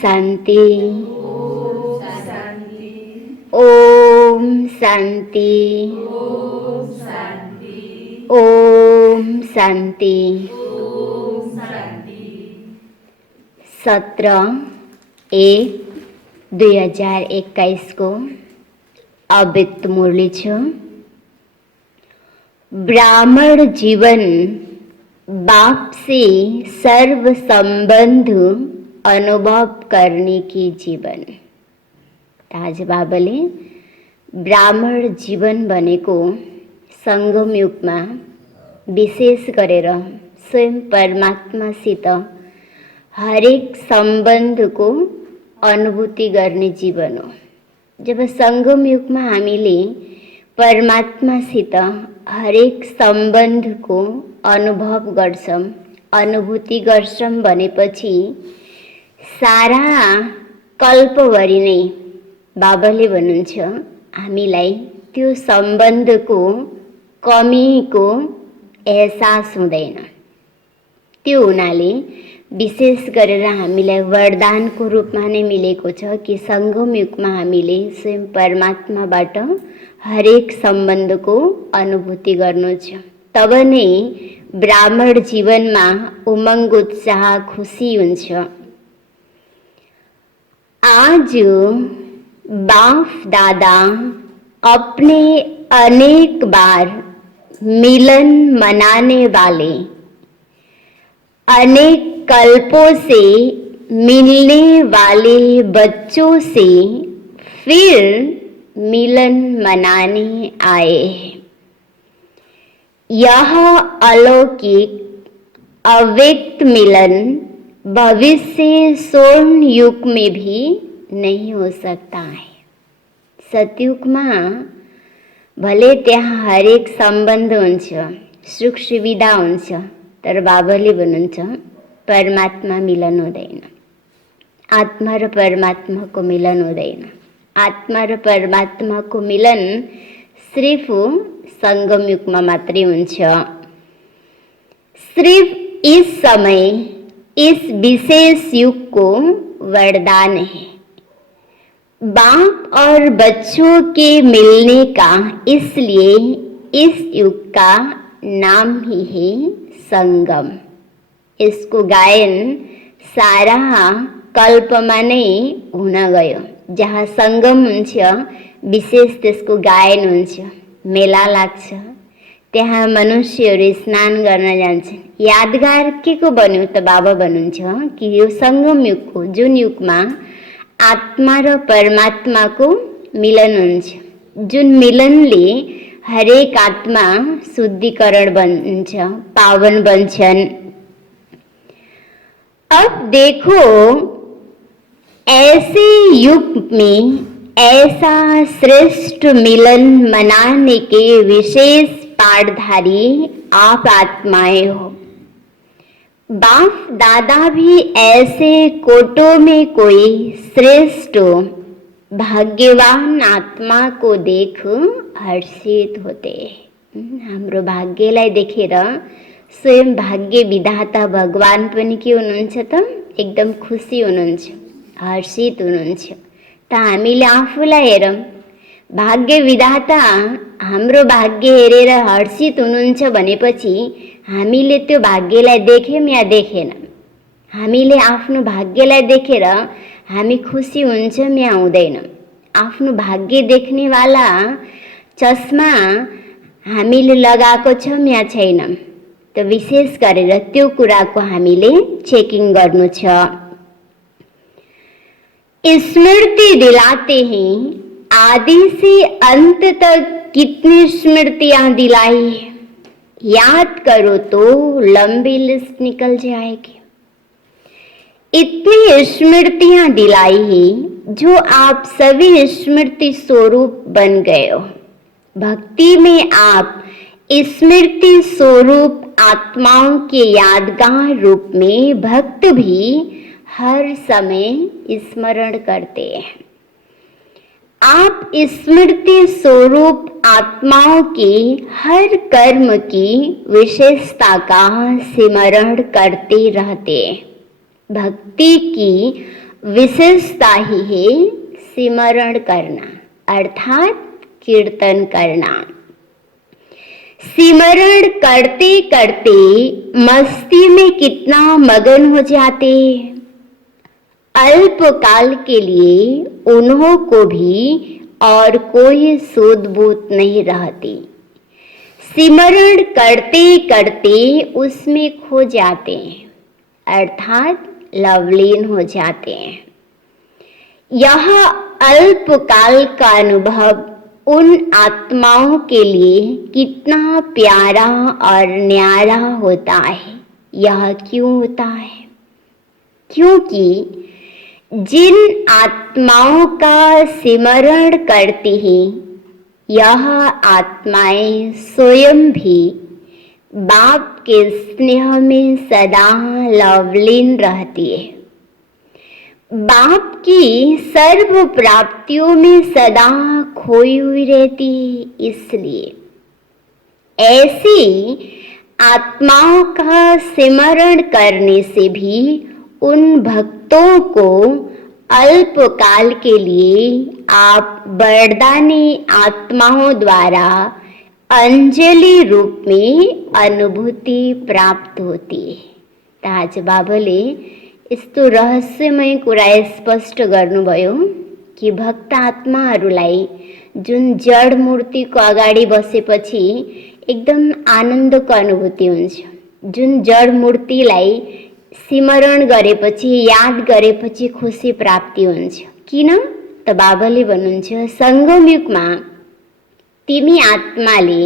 शांति। ओम शांति। ओम शांति। 17/1/2021 को अव्यक्त मुरली छ। ब्राह्मण जीवन बाप से सर्व संबंध अनुभव करने की जीवन। आज बाबाले ब्राह्मण जीवन बनेको संगम युगमा विशेष गरेर स्वयं परमात्मासित हरेक सम्बन्धको अनुभूति गर्ने जीवन हो। जब संगम युगमा हामीले परमात्मासित हरेक सम्बन्धको अनुभव गर्छौं, अनुभूति गर्छौं भनेपछि सारा कल्पभरि नै बाबाले भन्नुहुन्छ हामीलाई त्यो सम्बन्धको कमीको एहसास हुँदैन। त्यो हुनाले विशेष गरेर हामीलाई वरदानको रूपमा नै मिलेको छ कि संगम युगमा हामीले स्वयं परमात्माबाट हरेक सम्बन्धको अनुभूति गर्नु छ। तब नै ब्राह्मण जीवनमा उमंग उत्साह खुशी हुन्छ। आज बाप दादा अपने अनेक बार मिलन मनाने वाले, अनेक कल्पों से मिलने वाले बच्चों से फिर मिलन मनाने आए हैं। यह अलौकिक अव्यक्त मिलन भविष्य स्वर्ण युग में भी नहीं हो सकता है। सतयुग में भले त्यहाँ हरेक सम्बन्ध हुन्छ, सुख सुविधा हुन्छ, तर बाबाले भन्नुहुन्छ परमात्मा मिलन हुँदैन। आत्मा र परमात्माको मिलन हुँदैन। आत्मा र परमात्माको मिलन सिर्फ संगम युगमा मात्रै हुन्छ। सिर्फ इस समय इस विशेष युग को वरदान है। बाप और बच्चों के मिलने का, इसलिए इस युग का नाम ही है संगम। इसको गायन सारा कल्पमा नै हुन गयो। जहाँ संगम हुन्छ विशेष त्यसको गायन हुन्छ, मेला लाग्छ, त्यहाँ मनुष्यहरू स्नान गर्न जान्छन्। यादगार के को बन्यो त बाबा भन्नुहुन्छ कि यो संगम युगको, जुन युगमा आत्मा र परमात्माको मिलन हुन्छ, जुन मिलनले हरेक आत्मा शुद्धिकरण बन्छ, पावन बन्छन्। अब देखो ऐसे युग में ऐसा श्रेष्ठ मिलन मनाने के विशेष पाठधारी आप आत्माएं हो। बाप दादा भी ऐसे कोटों में कोई श्रेष्ठ भाग्यवान आत्मा को देख हर्षित होते। हाम्रो भाग्यलाई देखेर स्वयं भाग्य विधाता भगवान पनि के हुनुहुन्छ त एकदम खुसी हुनुहुन्छ, हर्षित हुनुहुन्छ। त हामीले आफूलाई हेरौँ, भाग्य विधाता हाम्रो भाग्य हेरेर हर्षित हुनुहुन्छ भनेपछि हामीले त्यो भाग्यलाई देख्यौँ या देखेन? हामीले आफ्नो भाग्यलाई देखेर हामी खुसी हुन्छौँ या हुँदैनौँ? आफ्नो भाग्य देख्नेवाला चस्मा हामीले लगाएको छौँ या छैनौँ? त विशेष गरेर त्यो कुराको हामीले चेकिङ गर्नु छ। स्मृति दिलाते हैं, आदि से अंत तक कितनी स्मृतियां दिलाई है, याद करो तो लंबी लिस्ट निकल जाएगी। इतनी स्मृतियां दिलाई है जो आप सभी स्मृति स्वरूप बन गए हो। भक्ति में आप स्मृति स्वरूप आत्माओं के यादगार रूप में भक्त भी हर समय स्मरण करते हैं। आप स्मृति स्वरूप आत्माओं की हर कर्म की विशेषता का स्मरण करते रहते हैं। भक्ति की विशेषता ही है सिमरण करना अर्थात कीर्तन करना। सिमरण करते करते मस्ती में कितना मगन हो जाते, अल्प काल के लिए उन्हों को भी और कोई सूद बूत नहीं रहती। सिमरण करते करते उसमें खो जाते हैं अर्थात लवलीन हो जाते हैं। यह अल्प काल का अनुभव उन आत्माओं के लिए कितना प्यारा और न्यारा होता है। यह क्यों होता है? क्योंकि जिन आत्माओं का सिमरण करती हैं यह आत्माएं स्वयं भी बाप के स्नेह में सदा लवलीन रहती है, बाप की सर्व प्राप्तियों में सदा खोई हुई रहती है। इसलिए ऐसी आत्माओं का सिमरण करने से भी उन भक्तों को अल्पकाल के लिए आप वरदानी आत्माओं द्वारा अंजलि रूप में अनुभूति प्राप्त होती है। त आज बाबाले यस्तो रहस्यमय कुरा स्पष्ट गर्नुभयो कि भक्त आत्माहरूलाई जुन जड मूर्तिको अगाडि बसेपछि एकदम आनन्दको अनुभूति हुन्छ, जुन जड मूर्तिलाई सिमरण गरेपछि याद गरेपछि खुसी प्राप्ति हुन्छ। किन त बाबाले भन्नुहुन्छ सङ्गम युगमा तिमी आत्माले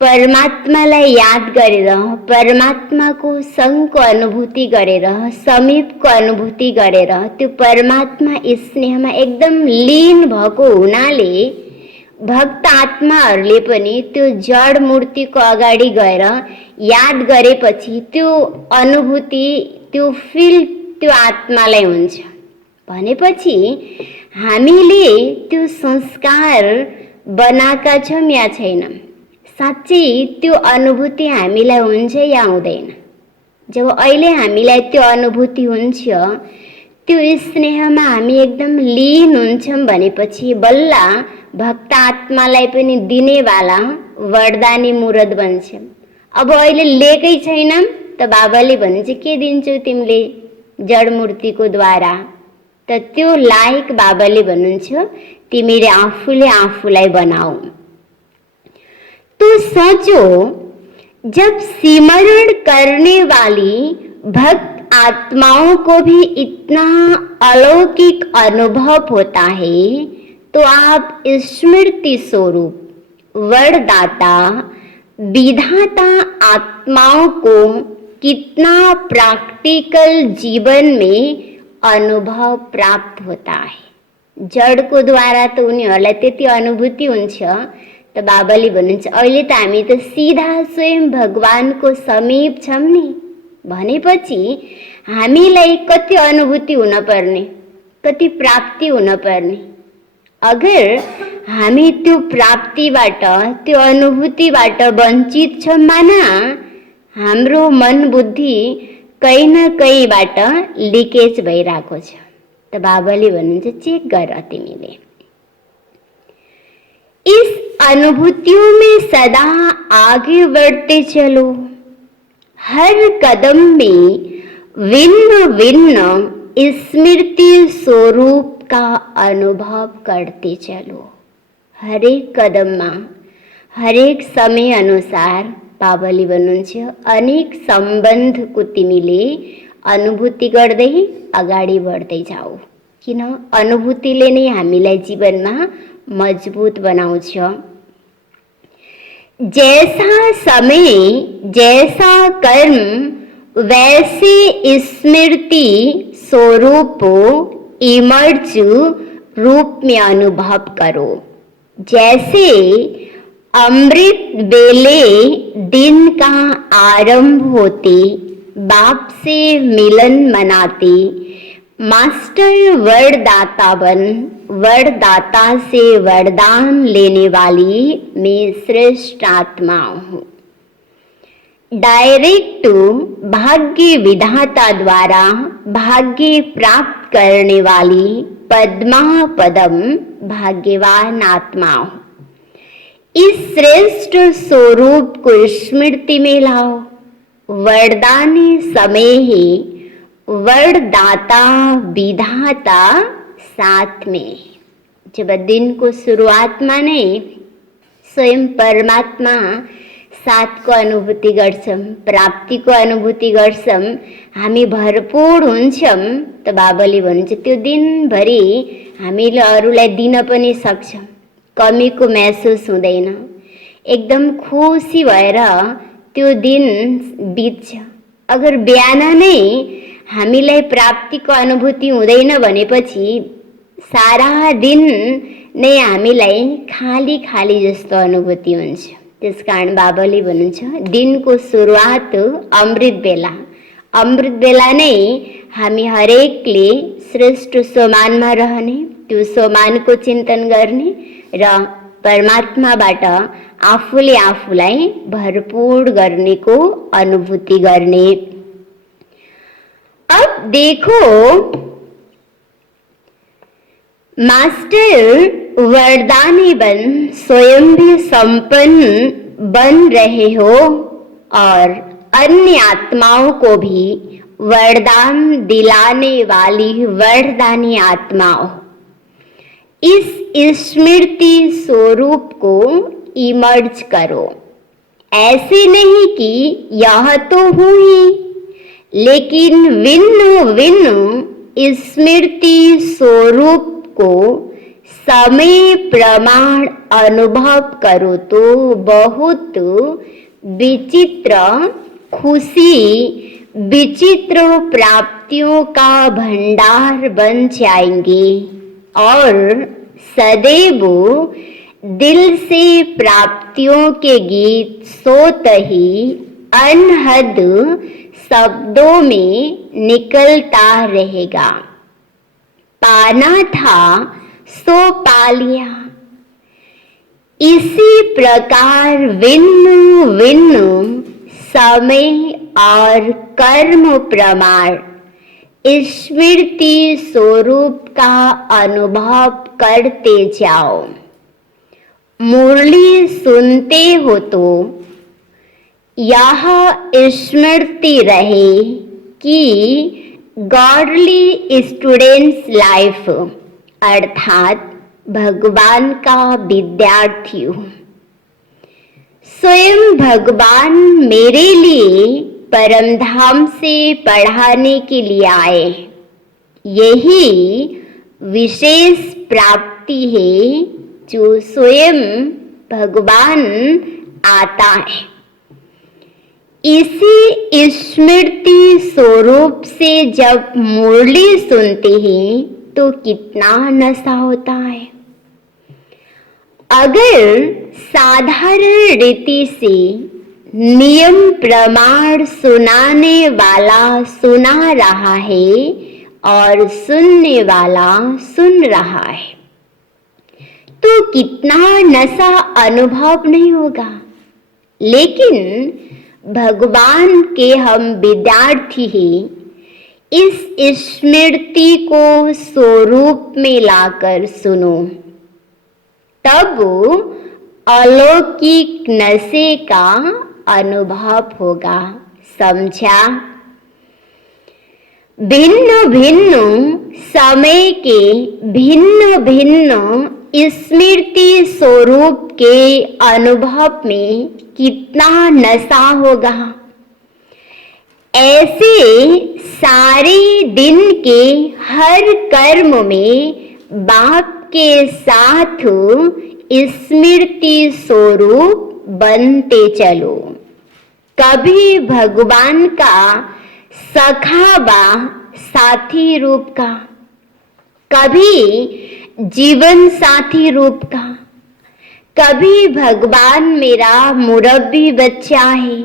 परमात्मालाई याद गरेर परमात्माको सँगको अनुभूति गरेर समीपको अनुभूति गरेर त्यो परमात्मा स्नेहमा एकदम लीन भएको हुनाले भक्त आत्माहरूले पनि त्यो जड मूर्तिको अगाडि गएर याद गरेपछि त्यो अनुभूति त्यो फिल त्यो आत्मालाई हुन्छ। भनेपछि हामीले त्यो संस्कार बनाएका छौँ या छैनौँ, साँच्चै त्यो अनुभूति हामीलाई हुन्छ या हुँदैन। जब अहिले हामीलाई त्यो अनुभूति हुन्छ, त्यो स्नेहमा हामी एकदम लीन हुन्छौँ भनेपछि बल्ल भक्त आत्मालाई पनि दिनेवाला वरदानी मुरत बन्छ। अब अहिले लिएकै छैनौँ त बाबाले भन्छ के दिन्छौ तिमीले जड मूर्तिको द्वारा, त त्यो लायक बाबाले भन्नुहुन्छ तिमीले आफूले आफूलाई बनाऊ। तो सोचो जब सिमरण करने वाली भक्त आत्माओं को भी इतना अलौकिक अनुभव होता है तो आप स्मृति स्वरूप वरदाता विधाता आत्माओं को कितना प्रैक्टिकल जीवन में अनुभव प्राप्त होता है। जड को द्वारा त उनीहरूलाई त्यति अनुभूति हुन्छ। त बाबाले भन्नुहुन्छ अहिले त हामी त सिधा स्वयं भगवानको समीप छौँ नि, भनेपछि हामीलाई कति अनुभूति हुन पर्ने, कति प्राप्ति हुन पर्ने। अगर हामी त्यो प्राप्तिबाट त्यो अनुभूतिबाट वञ्चित छौँ माना हाम्रो मन बुद्धि कहीँ न कहीँबाट लिकेज भइरहेको छ। त बाबाले भन्नुहुन्छ चेक गर तिमीले। इस अनुभूतियों में सदा आगे बढ़ते चलो, हर कदम में भिन्न भिन्न स्मृति स्वरूप का अनुभव करते चलो। हरेक कदममा हरेक समय अनुसार बाबाले भन्नुहुन्छ अनेक सम्बन्धको तिमीले अनुभूति गर्दै अगाडि बढ्दै जाऊ। किन? अनुभूतिले नै हामीलाई जीवनमा मजबूत बनाउँछ। जैसा समय जैसा कर्म वैसे स्मृति स्वरूप इमर्ज रूप में अनुभव करो। जैसे अमृत बेले दिन का आरंभ होते बाप से मिलन मनाते मास्टर वरदाता बन वरदाता से वरदान लेने वाली मैं श्रेष्ठ आत्मा हूँ। डायरेक्ट भाग्य विधाता द्वारा भाग्य प्राप्त करने वाली पद्मा पदम भाग्यवान आत्माओं, इस श्रेष्ठ स्वरूप को स्मृति में लाओ। वरदान समय ही वरदाता विधाता साथ में। जब दिन को शुरुआत माने स्वयं परमात्मा साथको अनुभूति गर्छौं, प्राप्तिको अनुभूति गर्छौं, हामी भरपूर हुन्छौं, त बाबाले भन्नुहुन्छ त्यो दिनभरि हामीले अरूलाई दिन पनि सक्छौं, कमीको महसुस हुँदैन, एकदम खुसी भएर त्यो दिन बित्छ। अगर बिहान नै हामीलाई प्राप्तिको अनुभूति हुँदैन भनेपछि सारा दिन नै हामीलाई खाली खाली जस्तो अनुभूति हुन्छ। त्यसकारण बाबाले भन्नुहुन्छ दिनको सुरुवात अमृत बेला, अमृत बेला नै हामी हरेकले श्रेष्ठ सोमानमा रहने, त्यो सोमानको चिन्तन गर्ने र परमात्माबाट आफूले आफूलाई भरपूर गर्नेको अनुभूति गर्ने। अब देखो मास्टर वरदानी बन स्वयं भी संपन्न बन रहे हो और अन्य आत्माओं को भी वरदान दिलाने वाली वरदानी आत्माओं, इस स्मृति स्वरूप को इमर्ज करो। ऐसे नहीं कि यह तो हूँ ही, लेकिन भिन्न भिन्न स्मृति स्वरूप को समय प्रमाण अनुभव करो तो बहुत विचित्र खुशी, विचित्र प्राप्तियों का भंडार बन जाएंगे और सदैव दिल से प्राप्तियों के गीत सोत ही अनहद शब्दों में निकलता रहेगा। पाना था सो पा लिया। इसी प्रकार भिन्न भिन्न समय और कर्म प्रमाण स्मृति स्वरूप का अनुभव करते जाओ। मुरली सुनते हो तो यह स्मृति रहे कि गॉडली स्टूडेंट्स लाइफ अर्थात भगवान का विद्यार्थी हूँ। स्वयं भगवान मेरे लिए परम धाम से पढ़ाने के लिए आए। यही विशेष प्राप्ति है जो स्वयं भगवान आता है। इसी स्मृति स्वरूप से जब मुरली सुनते हैं तो कितना नशा होता है। अगर साधारण रीति से नियम प्रमाण सुनाने वाला सुना रहा है और सुनने वाला सुन रहा है तो कितना नशा अनुभव नहीं होगा। लेकिन भगवान के हम विद्यार्थी हैं, इस स्मृति को स्वरूप में लाकर सुनो, तब अलौकिक नशे का अनुभव होगा। समझा? भिन्न भिन्न समय के भिन्न भिन्न स्मृति स्वरूप के अनुभव में कितना नशा होगा। ऐसे सारे दिन के हर कर्म में बाप के साथ स्मृति स्वरूप बनते चलो। कभी भगवान का सखा बा साथी रूप का, कभी जीवन साथी रूप का, कभी भगवान मेरा मुरब्बी बच्चा है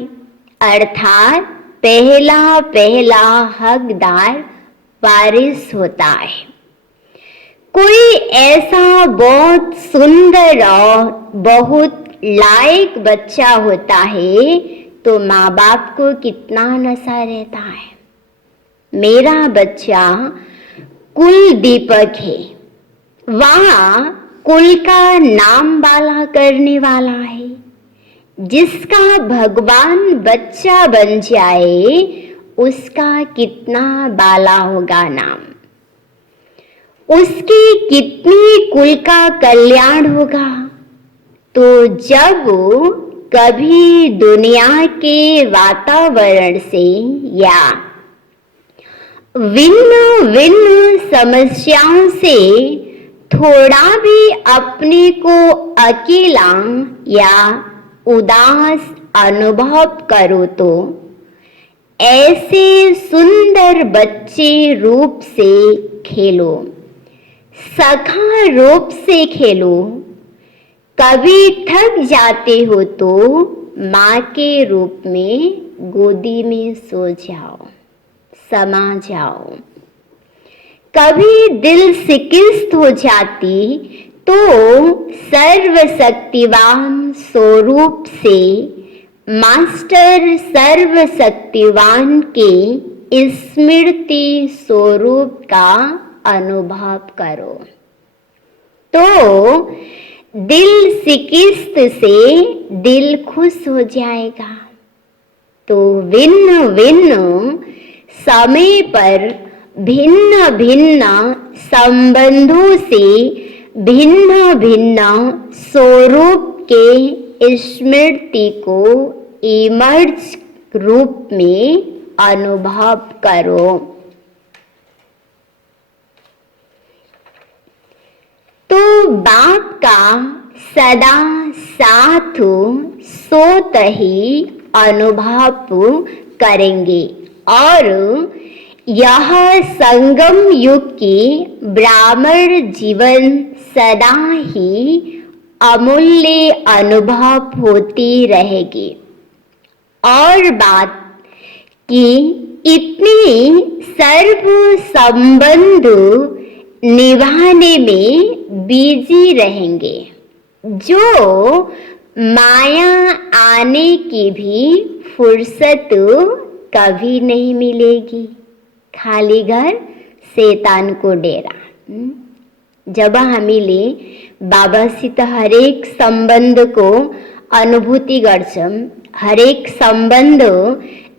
अर्थात पहला पहला हकदार वारिस होता है। कोई ऐसा बहुत सुंदर और बहुत लायक बच्चा होता है तो माँ बाप को कितना नशा रहता है। मेरा बच्चा कुल दीपक है, वहाँ कुल का नाम बाला करने वाला है। जिसका भगवान बच्चा बन जाए उसका कितना बाला होगा नाम, उसकी कितनी कुल का कल्याण होगा। तो जब कभी दुनिया के वातावरण से या भिन्न भिन्न समस्याओं से थोड़ा भी अपने को अकेला या उदास अनुभव करो तो ऐसे सुंदर बच्चे रूप से खेलो, सखा रूप से खेलो। कभी थक जाते हो तो माँ के रूप में गोदी में सो जाओ, समा जाओ। कभी दिल शिकस्त हो जाती तो सर्वशक्तिवान स्वरूप से मास्टर सर्वशक्तिवान के स्मृति स्वरूप का अनुभव करो तो दिल शिकस्त से दिल खुश हो जाएगा। तो भिन्न भिन्न समय पर भिन्न भिन्न संबंधों से भिन्न भिन्न स्वरूप के स्मृति को इमर्ज रूप में अनुभव करो। तो बाप का सदा साथ सोत ही अनुभव करेंगे और यह संगम युग की ब्राह्मण जीवन सदा ही अमूल्य अनुभव होती रहेगी। और बात कि इतनी सर्व संबंध निभाने में बिजी रहेंगे जो माया आने की भी फुर्सत कभी नहीं मिलेगी। खाली घर शैतान को डेरा। जब हामीले बाबासित हरेक सम्बन्ध को अनुभूति गर्छौं, हरेक सम्बन्ध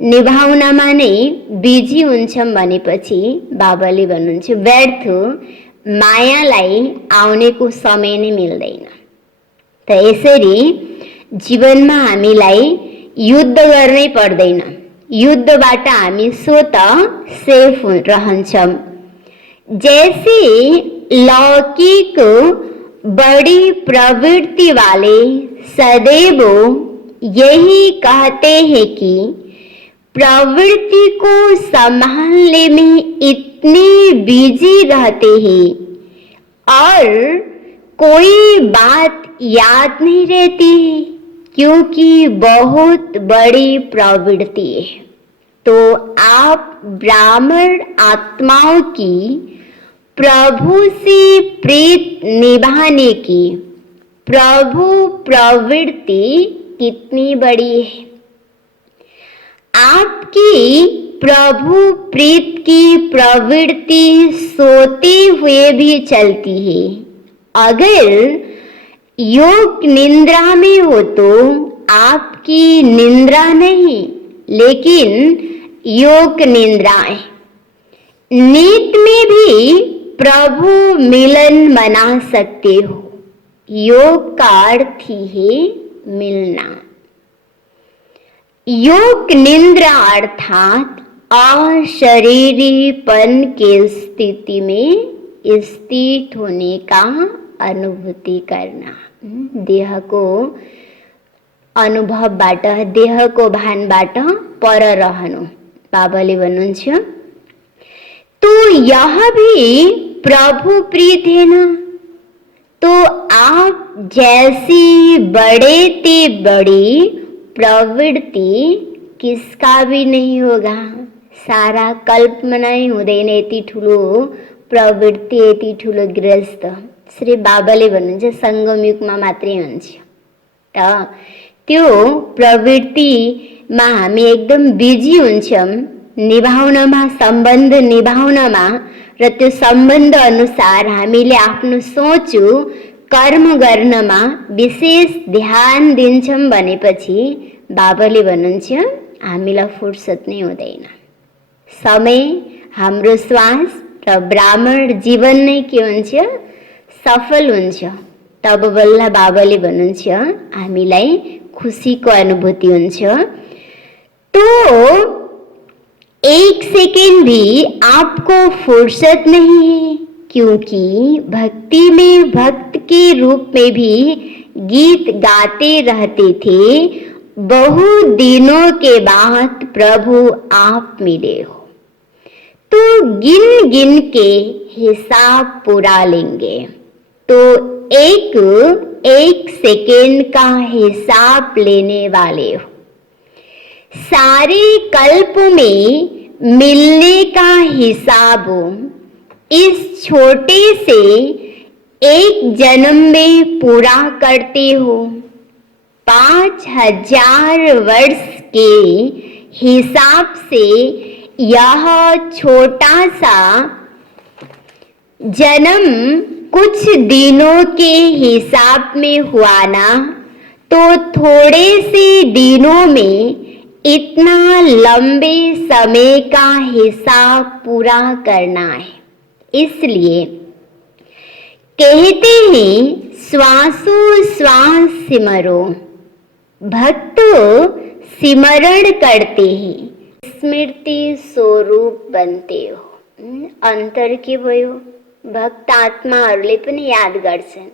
निभाउनमा नै बिजी हुन्छौं भनेपछि बाबाले भन्नुहुन्छ व्यर्थ मायालाई आउनेको समय नै मिल्दैन। त यसरी जीवनमा हामीलाई युद्ध गर्नै पर्दैन। युद्धबाट हामी स्वत सेफ रहन्छौं। जैसे लौकिक बड़ी प्रवृत्ति वाले सदैव यही कहते हैं कि प्रवृत्ति को संभालने में इतने बिजी रहते हैं और कोई बात याद नहीं रहती है क्योंकि बहुत बड़ी प्रवृत्ति है। तो आप ब्राह्मण आत्माओं की प्रभु से प्रीत निभाने की प्रभु प्रवृत्ति कितनी बड़ी है। आपकी प्रभु प्रीत की प्रवृत्ति सोते हुए भी चलती है। अगर योग निद्रा में हो तो आपकी निद्रा नहीं लेकिन योग निद्रा है। नींद में भी प्रभु मिलन मना सकते हो। योग का अर्थ ही है मिलना। योग निद्रा अर्थात अशरीरीपन के स्थिति में स्थित होने का अनुभूति करना। देह को अनुभवबाट देह को भानबाट पर रहनु। बाबाले भन्नुहुन्छ तो यह भी प्रभु प्रीत है ना। तो आप जैसी बड़े ते बड़ी प्रवृत्ति किसका भी नहीं होगा। सारा कल्पना ही हुँदैन यति ठुलो प्रवृत्ति यति ठुलो गृहस्थ। श्री बाबाले भन्नुहुन्छ संगम युगमा मात्रै हुन्छ। त त्यो प्रवृत्तिमा हामी एकदम बिजी हुन्छौँ निभाउनमा, सम्बन्ध निभाउनमा, र त्यो सम्बन्ध अनुसार हामीले आफ्नो सोच कर्म गर्नमा विशेष ध्यान दिन्छौँ भनेपछि बाबाले भन्नुहुन्छ हामीलाई फुर्सद नै हुँदैन। समय, हाम्रो श्वास र ब्राह्मण जीवन नै के हुन्छ, सफल हुन्छ। तब बल्ल बाबाले भन्नुहुन्छ हामीलाई खुसीको अनुभूति हुन्छ। तो 1 सेकेंड भी आपको फुर्सत नहीं है, क्योंकि भक्ति में भक्त के रूप में भी गीत गाते रहते थे। बहुत दिनों के बाद प्रभु आप मिले हो, तो गिन गिन के हिसाब पूरा लेंगे। तो एक सेकेंड का हिसाब लेने वाले हो। सारे कल्प में मिलने का हिसाब इस छोटे से एक जन्म में पूरा करते हो। 5000 वर्ष के हिसाब से यह छोटा सा जन्म कुछ दिनों के हिसाब में हुआ ना, तो थोड़े से दिनों में इतना लंबे समय का हिसाब पूरा करना है। इसलिए कहते हैं श्वासोश्वास सिमरो। भक्त सिमरण करते हैं, स्मृति स्वरूप बनते हो। अंतर के भयो भक्त आत्माहरूले पनि याद गर्छन्,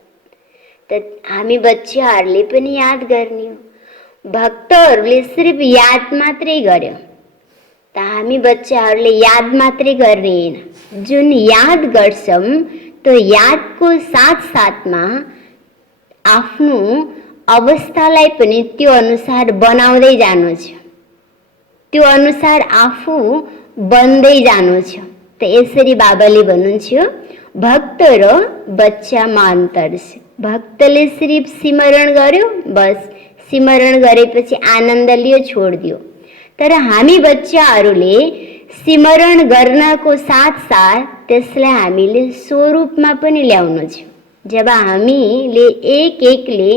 त हामी बच्चाहरूले पनि याद गर्ने हो। भक्तहरूले सिर्फ याद मात्रै गर्यो, त हामी बच्चाहरूले याद मात्रै गर्ने हैन। जुन याद गर्छौं तो यादको साथ साथमा आफ्नो अवस्थालाई पनि त्यो अनुसार बनाउँदै जानु छ, त्यो अनुसार आफू बन्दै जानु छ। त यसरी बाबाले भन्नुहुन्छ भक्त र बच्चामा अन्तर छ। भक्तले सिर्फ सिमरण गर्यो, बस सिमरण गरेपछि आनन्द लियो, छोडिदियो। तर हामी बच्चाहरूले सिमरण गर्नको साथ साथ त्यसलाई हामीले स्वरूपमा पनि ल्याउनु छ। जब हामीले एक एकले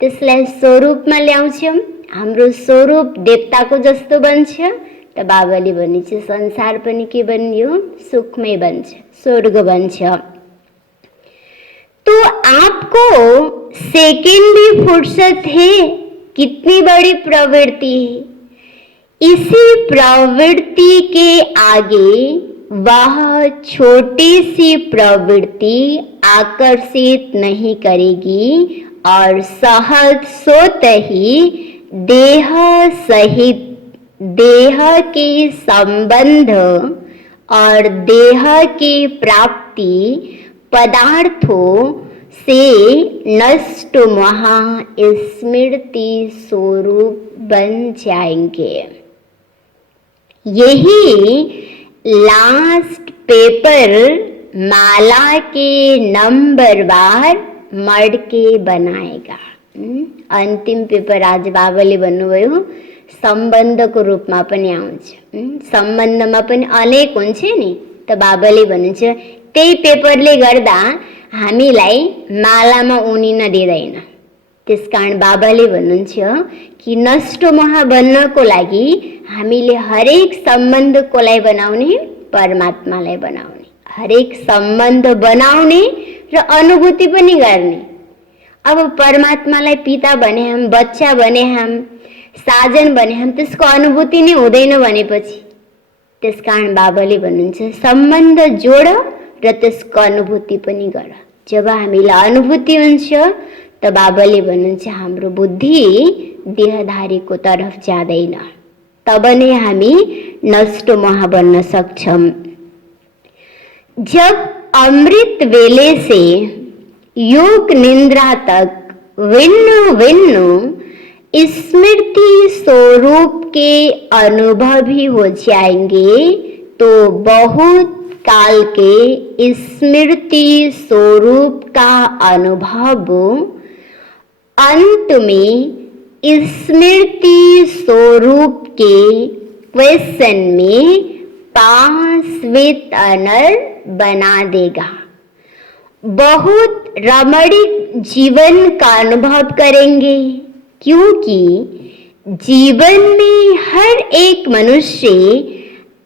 त्यसलाई स्वरूपमा ल्याउँछौँ, हाम्रो स्वरूप देवताको जस्तो बन्छ, त बाबाले भन्नुहुन्छ संसार पनि के बन्यो, सुखमय बन्छ, स्वर्ग बन्छ। तो आपको सेकेंड भी फुर्सत है, कितनी बड़ी प्रवृत्ति है। इसी प्रवृत्ति के आगे वह छोटी सी प्रवृत्ति आकर्षित नहीं करेगी और सहज सोत ही देह सहित देह के संबंध और देह की प्राप्ति पदार्थों से नष्ट महा स्मृति स्वरूप बन जाएंगे। यही लास्ट पेपर माला के नंबर बार मड़ के बनाएगा। अंतिम पेपर आज बाबाले भन्नुभयो सम्बन्धको रूपमा पनि आउँछ। सम्बन्धमा पनि अनेक हुन्छ नि, त बाबाले भन्नुहुन्छ त्यही पेपरले गर्दा हामीलाई मालामा उनिन दिँदैन। त्यसकारण बाबाले भन्नुहुन्छ कि नष्ट महा बन्नको लागि हामीले हरेक सम्बन्ध कोलाई बनाउने, परमात्मालाई बनाउने, हरेक सम्बन्ध बनाउने र अनुभूति पनि गर्ने। अब परमात्मालाई पिता भने हम, बच्चा भने हम, साजन भने हम, त्यसको अनुभूति नै हुँदैन भनेपछि, त्यसकारण बाबाले भन्नुहुन्छ सम्बन्ध जोड र त्यसको अनुभूति पनि गर। जब हामीलाई अनुभूति हुन्छ त बाबाले भन्नुहुन्छ हाम्रो बुद्धि देहधारीको तर्फ जाँदैन, तब नै हामी नष्ट महा बन्न सक्छौं। जब अमृत वेले से योग निद्रा तक भिन्न भिन्न स्मृति स्वरूप के अनुभवी हो जाएंगे, तो बहुत काल के स्मृति स्वरूप का अनुभव अंत में स्मृति स्वरूप के क्वेश्चन में पास विथ ऑनर बना देगा। बहुत रमणीक जीवन का अनुभव करेंगे, क्योंकि जीवन में हर एक मनुष्य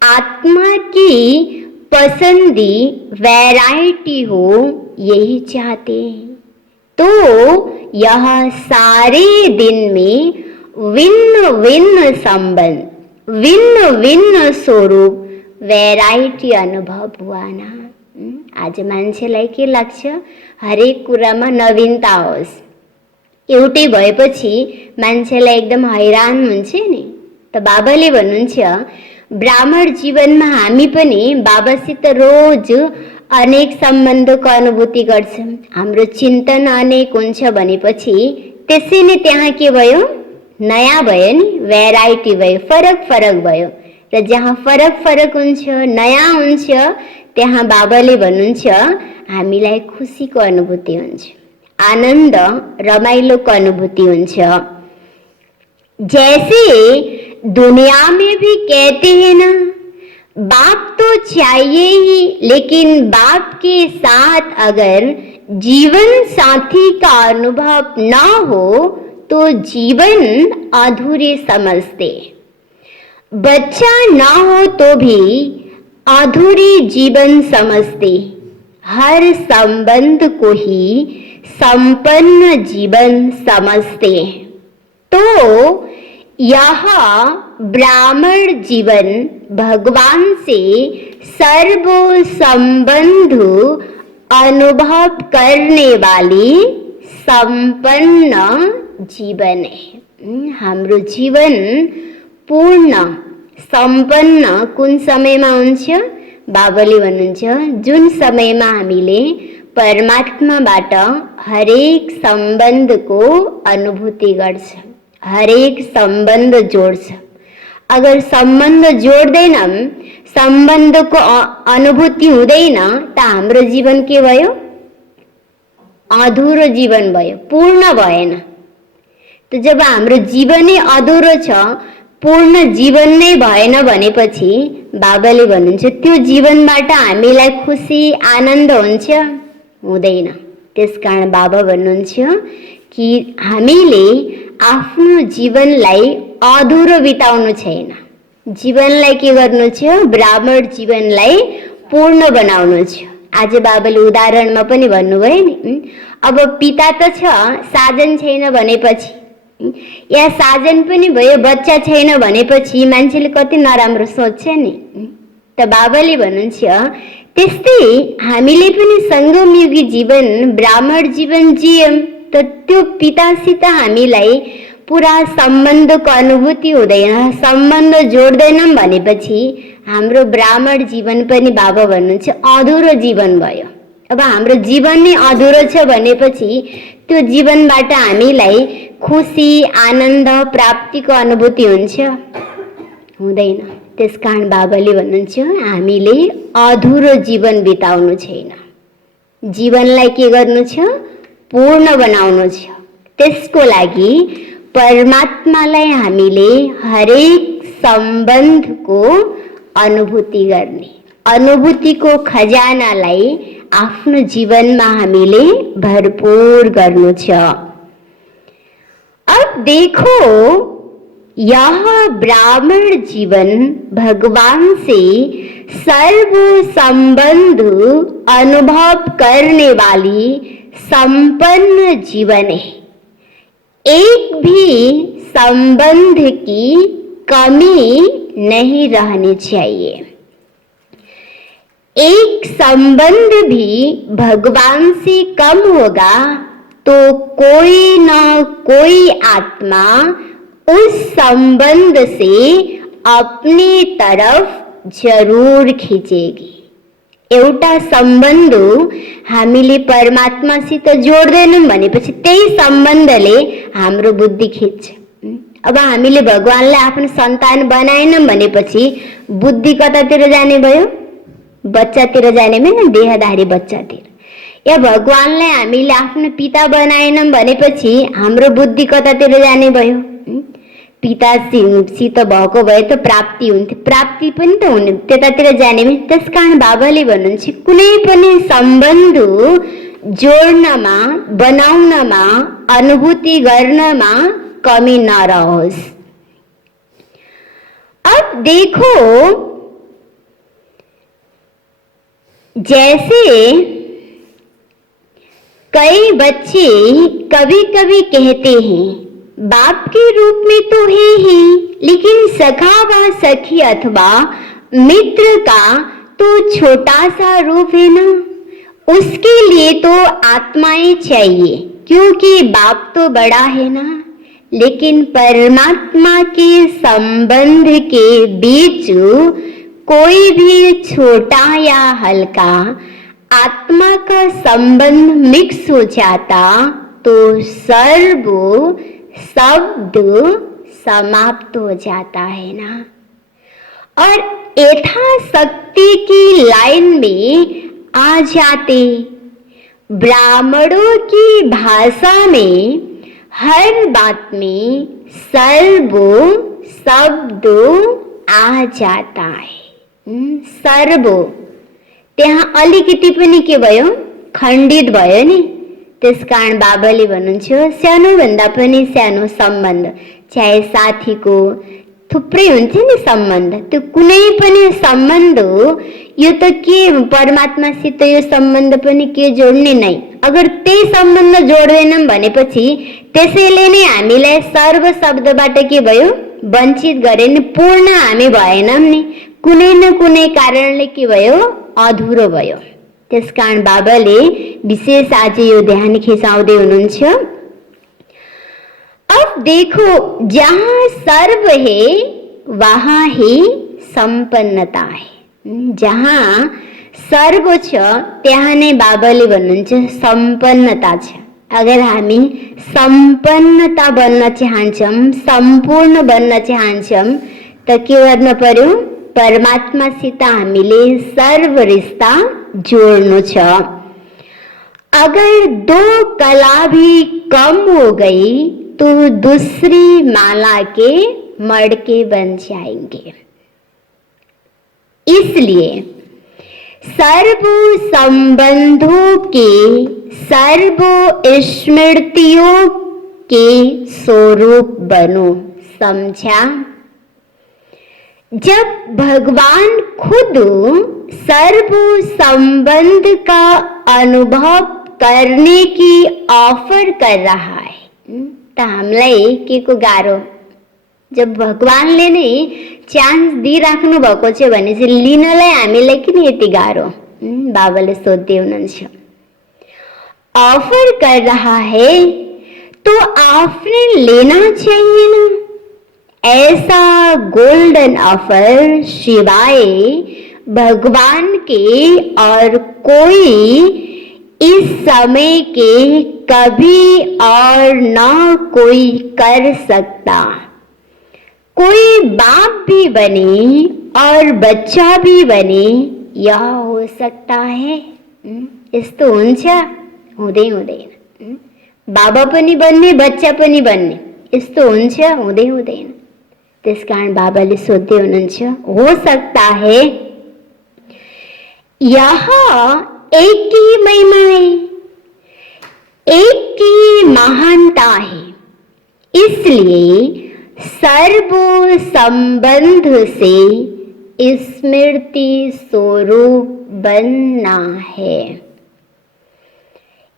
आत्मा की पसंदी वैरायटी हो यही चाहते हैं। तो यह सारे दिन में भिन्न भिन्न संबंध, भिन्न भिन्न स्वरूप वेराइटी अनुभव हुआ ना। आज मान्छेलाई के लाग्छ, हरेक कुरामा नवीनता होस्। एउटै भएपछि मान्छेलाई एकदम हैरान हुन्छ नि। त बाबाले भन्नुहुन्छ ब्राह्मण जीवनमा हामी पनि बाबासित रोज अनेक सम्बन्धको अनुभूति गर्छौँ। हाम्रो चिन्तन अनेक हुन्छ भनेपछि त्यसै नै त्यहाँ के भयो, नयाँ भयो नि, भेराइटी भयो, फरक फरक भयो। र जहाँ फरक फरक हुन्छ, नयाँ हुन्छ, त्यहाँ बाबाले भन्नुहुन्छ हामीलाई खुसीको अनुभूति हुन्छ, आनन्द रमाइलोको अनुभूति हुन्छ। जैसे दुनिया में भी कहते हैं ना, बाप तो चाहिए ही, लेकिन बाप के साथ अगर जीवन साथी का अनुभव ना हो तो जीवन अधूरे समझते। बच्चा ना हो तो भी अधूरी जीवन समझते। हर संबंध को ही संपन्न जीवन समझते हैं। तो यह ब्राह्मण जीवन भगवान से सर्व संबंध अनुभव करने वाली संपन्न जीवन है। हाम्रो जीवन पूर्ण सम्पन्न कुन समयमा हुन्छ? बाबाले भन्नुहुन्छ जुन समयमा हामीले परमात्माबाट हरेक सम्बन्धको अनुभूति गर्छ, हरेक सम्बन्ध जोड्छ। अगर सम्बन्ध जोड्दैनौँ, सम्बन्धको अनुभूति हुँदैन त हाम्रो जीवन के भयो? अधुरो जीवन भयो, पूर्ण भएन। त जब हाम्रो जीवनै अधुरो छ, पूर्ण जीवन नै भएन भनेपछि बाबाले भन्नुहुन्छ त्यो जीवनबाट हामीलाई खुसी आनन्द हुन्छ? हुँदैन। त्यसकारण बाबा भन्नुहुन्छ कि हामीले आफ्नो जीवनलाई अधुरो बिताउनु छैन। जीवनलाई के गर्नु छ? ब्राह्मण जीवनलाई पूर्ण बनाउनु छ। आज बाबाले उदाहरणमा पनि भन्नुभयो नि, अब पिता त छ, साजन छैन भनेपछि, या साजन पनि भयो, बच्चा छैन भनेपछि मान्छेले कति नराम्रो सोच्छ नि। त बाबाले भन्नुहुन्छ त्यस्तै हामीले पनि सङ्गमयुगी जीवन, ब्राह्मण जीवन जियौँ त त्यो पितासित हामीलाई पुरा सम्बन्धको अनुभूति हुँदैन, सम्बन्ध जोड्दैनौँ भनेपछि हाम्रो ब्राह्मण जीवन पनि बाबा भन्नुहुन्छ अधुरो जीवन भयो। अब हाम्रो जीवन नै अधुरो छ भनेपछि त्यो जीवनबाट हामीलाई खुसी आनन्द प्राप्तिको अनुभूति हुन्छ? हुँदैन। त्यसकारण बाबाले भन्नुहुन्छ हामीले अधुरो जीवन बिताउनु छैन, जीवनलाई के गर्नु छ? पूर्ण बनाउनु छ। त्यसको लागि परमात्मालाई हामीले हरेक सम्बन्धको अनुभूति गर्ने, अनुभूतिको खजानालाई आफ्नो जीवनमा हामीले भरपूर गर्नु छ। अब देखो, यह ब्राह्मण जीवन भगवान से सर्व संबंध अनुभव करने वाली संपन्न जीवन है। एक भी संबंध की कमी नहीं रहनी चाहिए। एक संबंध भी भगवान से कम होगा तो कोई न कोई आत्मा उस संबंध से अपनी तरफ जरूर खींचेगी। एउटा सम्बन्ध हामीले परमात्मासित जोड्दैनौँ भनेपछि त्यही सम्बन्धले हाम्रो बुद्धि खिच्छ। अब हामीले भगवानलाई आफ्नो सन्तान बनाएनौँ भनेपछि बुद्धि कतातिर जाने भयो? बच्चातिर जाने भयो, देहधारी बच्चातिर। या भगवानलाई हामीले आफ्नो पिता बनाएनौँ भनेपछि हाम्रो बुद्धि कतातिर जाने भयो? पितासित भएको भए त प्राप्ति हुन्थ्यो, प्राप्ति पनि त हुने, त्यतातिर जाने भयो। त्यस कारण बाबाले भन्नुहुन्छ कुनै पनि सम्बन्ध जोड्नमा, बनाउनमा, अनुभूति गर्नमा कमी नरहोस्। अब देखो, जैसे कई बच्चे कभी कभी कहते हैं बाप के रूप में तो है ही, लेकिन सखा व सखी अथवा मित्र का तो छोटा सा रूप है ना, उसके लिए तो आत्माएं चाहिए क्योंकि बाप तो बड़ा है ना। लेकिन परमात्मा के संबंध के बीच कोई भी छोटा या हल्का आत्मा का संबंध मिक्स हो जाता तो सर्व शब्द समाप्त हो जाता है ना। और यथाशक्ति की लाइन में आ जाते। ब्राह्मणों की भाषा में हर बात में सर्व शब्द आ जाता है। सर्व त्यहाँ अलिकति पनि के भयो? खण्डित भयो नि। त्यसकारण बाबाले भन्नुहुन्छ सानोभन्दा पनि सानो सम्बन्ध, चाहे साथीको थुप्रै हुन्छ नि सम्बन्ध, त्यो कुनै पनि सम्बन्ध हो, यो त के परमात्मासित यो सम्बन्ध पनि के जोड्ने नै। अगर त्यही सम्बन्ध जोड्दैनौँ भनेपछि त्यसैले नै हामीलाई सर्व शब्दबाट के भयो? वञ्चित गरे नि, पूर्ण हामी भएनौँ नि, कुनै न कुनै कारणले के भयो? अधुरो भयो। त्यसकारण बाबाले विशेष आज यो ध्यान खिचाउँदै हुनुहुन्छ। अब देखो, जहाँ सर्व है वहाँ ही संपन्नता है। जहाँ सर्व छ त्यहाँ नै बाबाले भन्नुहुन्छ सम्पन्नता छ। अगर हामी सम्पन्नता बन्न चाहन्छौँ, सम्पूर्ण बन्न चाहन्छौँ त के गर्न पर्यो? परमात्मासित हामीले सर्व रिश्ता जोड्नु छ। अगर दो कला भी कम हो गई तो दूसरी माला के मड़के बन जाएंगे। इसलिए सर्व संबंधों के, सर्व स्मृतियों के स्वरूप बनो। समझा? जब भगवान खुद सर्व संबंध का अनुभव करने की ऑफर कर रहा है त हामीलाई के को गाह्रो? जब भगवानले नै चान्स दिइराख्नु भएको छ भने चाहिँ लिनलाई हामीलाई किन यति गाह्रो? बाबाले सोध्दै हुनुहुन्छ। ऑफर कर रहा है तो आपने लेना चाहिए ना। ऐसा गोल्डन ऑफर शिवाय भगवान के और कोई इस समय के कभी और ना कोई कर सकता। कोई बाप भी बने और बच्चा भी बने, यह हो सकता है? यस्तो हुन्छ? हुँदै हुँदैन। बाबा पनि बन्ने, बच्चा पनि बन्ने, यस्तो हुन्छ? हुँदै हुँदैन। त्यसकारण बाबाले सोध्दै हुनुहुन्छ, हो सकता है? यहाँ एक ही महिमा है, एक ही महानता है। इसलिए सर्व संबंध से स्मृति स्वरूप बनना है।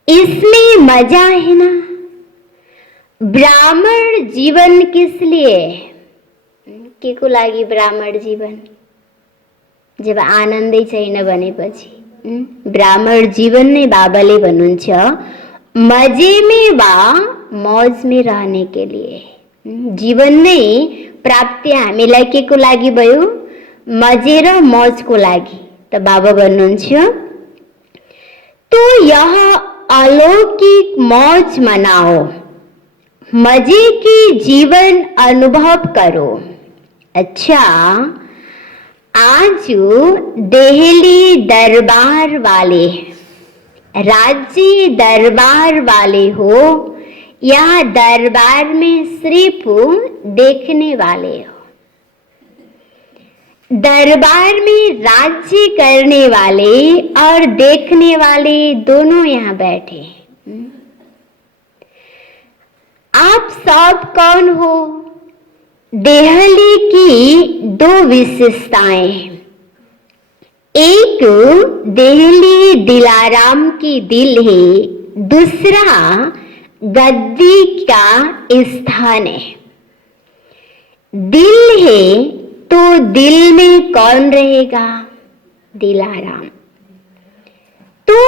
इसमें मजा है ना। ब्राह्मण जीवन किस लिए? के को लागि ब्राह्मण जीवन? जब आनन्दै छैन भनेपछि ब्राह्मण जीवन नै बाबाले भन्नुहुन्छ मजे में वा मौज में रहने के लिए। जीवन नै प्राप्ति हामीलाई के को लागि भयो? मजे र मौजको लागि। त बाबा भन्नुहुन्छ तो यह अलौकिक मौज मनाओ, मजे की जीवन अनुभव करो। अच्छा, आज दिल्ली दरबार वाले राज्य दरबार वाले हो या दरबार में सिर्फ देखने वाले हो। दरबार में राज्य करने वाले और देखने वाले दोनों यहाँ बैठे हैं। आप सब कौन हो? देहली की दो विशेषताएं हैं। एक देहली दिलाराम की दिल है, दूसरा गद्दी का स्थान है। दिल है तो दिल में कौन रहेगा? दिलाराम। तो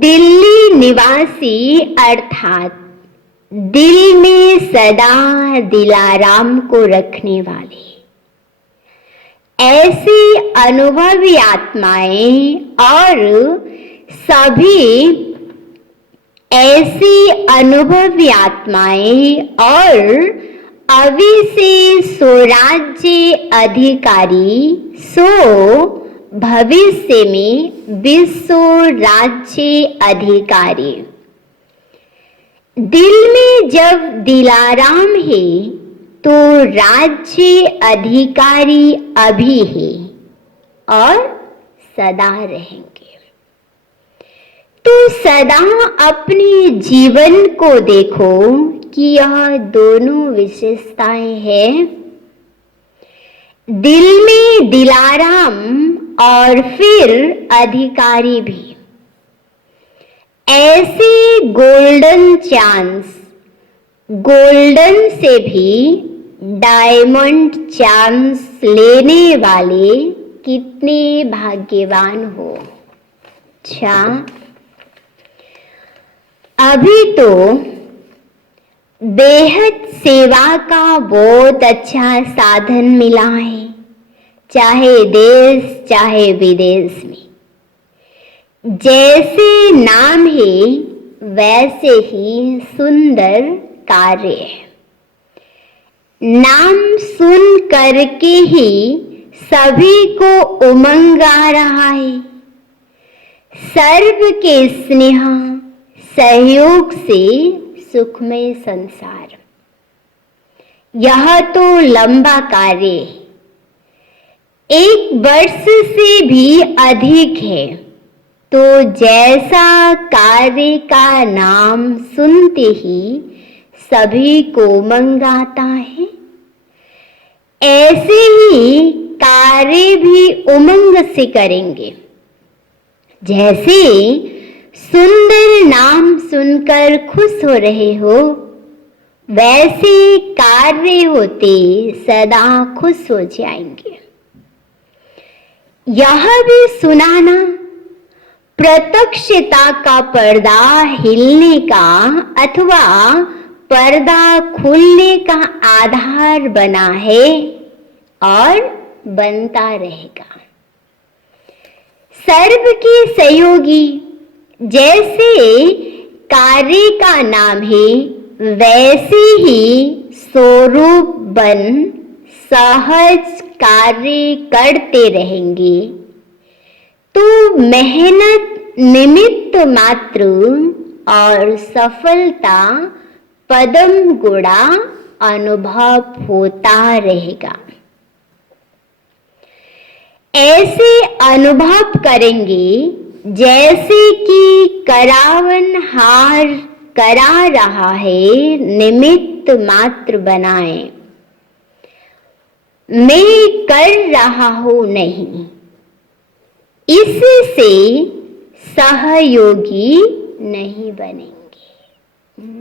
दिल्ली निवासी अर्थात दिल में सदा दिलाराम को रखने वाले ऐसी अनुभवी आत्माएं और सभी ऐसी अनुभवी आत्माएं और अविशेष स्वराज्य अधिकारी सो भविष्य में विश्व राज्य अधिकारी। दिल में जब दिलाराम है तो राज्य अधिकारी अभी है और सदा रहेंगे। तो सदा अपने जीवन को देखो कि यह दोनों विशेषताएं हैं। दिल में दिलाराम और फिर अधिकारी भी। ऐसे गोल्डन चांस, गोल्डन से भी डायमंड चांस लेने वाले कितने भाग्यवान हो। अच्छा, अभी तो बेहद सेवा का बहुत अच्छा साधन मिला है, चाहे देश चाहे विदेश में। जैसे नाम है वैसे ही सुंदर कार्य है। नाम सुन करके ही सभी को उमंग आ रहा है। सर्व के स्नेह सहयोग से सुखमय संसार। यह तो लंबा कार्य है, 1 वर्ष से भी अधिक है। तो जैसा कार्य का नाम सुनते ही सभी को उमंग आता है, ऐसे ही कार्य भी उमंग से करेंगे। जैसे सुंदर नाम सुनकर खुश हो रहे हो, वैसे कार्य होते सदा खुश हो जाएंगे। यह भी सुनाना प्रत्यक्षता का पर्दा हिलने का अथवा पर्दा खुलने का आधार बना है और बनता रहेगा। सर्व के सहयोगी जैसे कार्य का नाम है, वैसे ही स्वरूप बन सहज कार्य करते रहेंगे। तो मेहनत निमित्त मात्र और सफलता पदम गुणा अनुभव होता रहेगा। ऐसे अनुभव करेंगे जैसे कि करावन हार करा रहा है, निमित्त मात्र बनाए। मैं कर रहा हूं नहीं, इससे सहयोगी नहीं बनेंगे।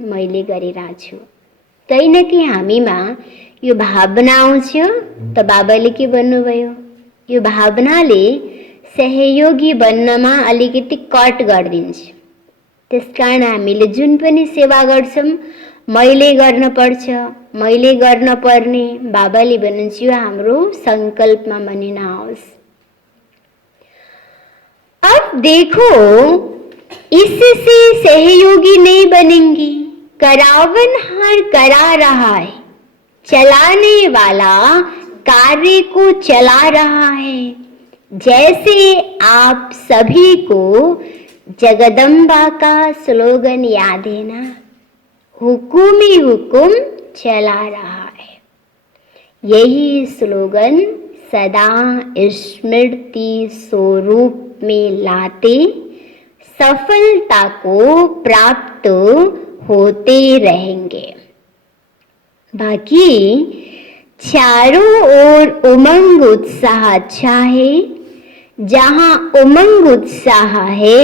मैले गरिरहेको छु। कहीं न कहीं हामीमा यो भावना आउँछ त बाबाले के भन्नुभयो, यो भावनाले सहयोगी बन्नमा अलिकति कट गरिदिन्छ। त्यसकारण हामीले जुन पनि सेवा गर्छौं मैले गर्न पर्छ, मैले गर्न पर्ने, बाबाले भन्नुहुन्छ यो हाम्रो संकल्पमा पनि नआओस्। अब देखो, इससे सहयोगी नहीं बनेंगे। करावन हार करा रहा है, चलाने वाला कार्य को चला रहा है। जैसे आप सभी को जगदम्बा का स्लोगन याद है ना, हुकुम ही हुकुम चला रहा है। यही स्लोगन सदा स्मृति स्वरूप में लाते सफलता को प्राप्त होते रहेंगे। बाकी चारों ओर उमंग उत्साह अच्छा है। जहाँ उमंग उत्साह है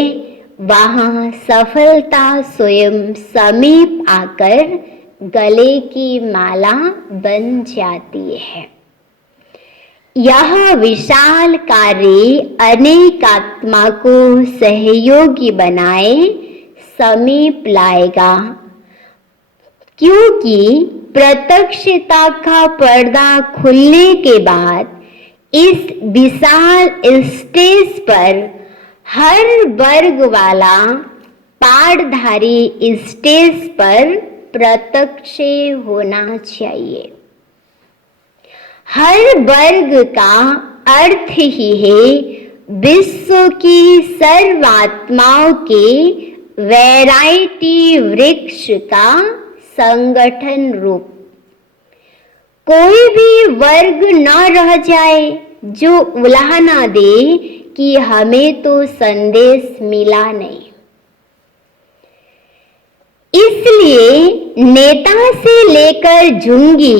वहाँ सफलता स्वयं समीप आकर गले की माला बन जाती है। यह विशाल कार्य अनेक आत्मा को सहयोगी बनाए समीप लाएगा, क्योंकि प्रत्यक्षता का पर्दा खुलने के बाद इस विशाल स्टेज पर हर वर्ग वाला पाठधारी स्टेज पर प्रत्यक्ष होना चाहिए। हर वर्ग का अर्थ ही है विश्व की सर्वात्माओं के वैरायटी वृक्ष का संगठन रूप। कोई भी वर्ग न रह जाए जो उलाहना दे कि हमें तो संदेश मिला नहीं। इसलिए नेता से लेकर झुंगी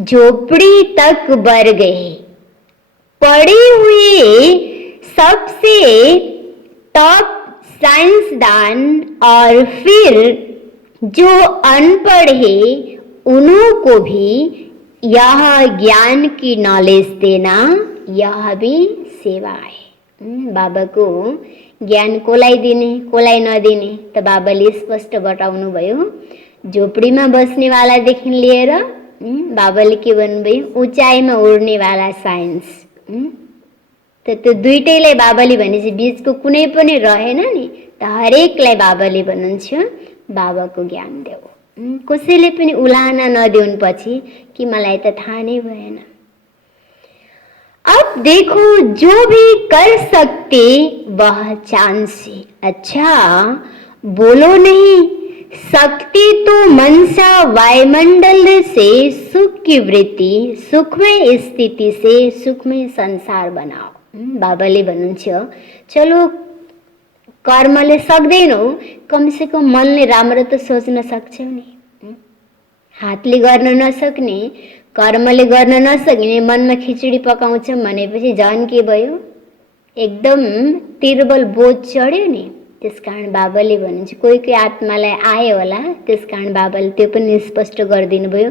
झोपड़ी तक बढ़ गए। पढ़े हुए सबसे टॉप साइंसदान और फिर जो अनपढ़ है उन्हों को भी यह ज्ञान की नॉलेज देना यह भी सेवा है। बाबा को ज्ञान कोलाई दिने कोलाई नदिने त बाबाले स्पष्ट बताउनु भयो। झोपडीमा बस्ने वालादेखि लिएर बाबाले के भन्नुभयो, उचाइमा उड्ने वाला साइन्स। त त्यो दुईटैलाई बाबाले भनेपछि बीचको कुनै पनि रहेन नि, त हरेकलाई बाबाले भन्नुहुन्छ बाबाको ज्ञान देऊ। कसैले पनि उलाहना नदेऊन् पछि कि मलाई त थाहा नै भएन। अब देखो, जो भी कर सकते वह चांस है। अच्छा बोलो नहीं, शक्ति तो मनसा वायुमंडल से सुख की वृत्ति, सुखमय स्थिति से सुखमय संसार बनाओ। बाबाले भन्नुहुन्छ चलो कर्मले सक्दैनौ, कमसे कम मनले राम्रो त सोच्न सक्छौ नि। हातले गर्न नसक्ने, कर्मले गर्न नसक्ने मनमा खिचडी पकाउँछौँ भनेपछि झन् के भयो, एकदम तिर्बल बोझ चढ्यो नि। त्यसकारण बाबाले भन्नुहुन्छ कोही कोही आत्मालाई आयो होला, त्यसकारण बाबाले त्यो पनि स्पष्ट गरिदिनु भयो।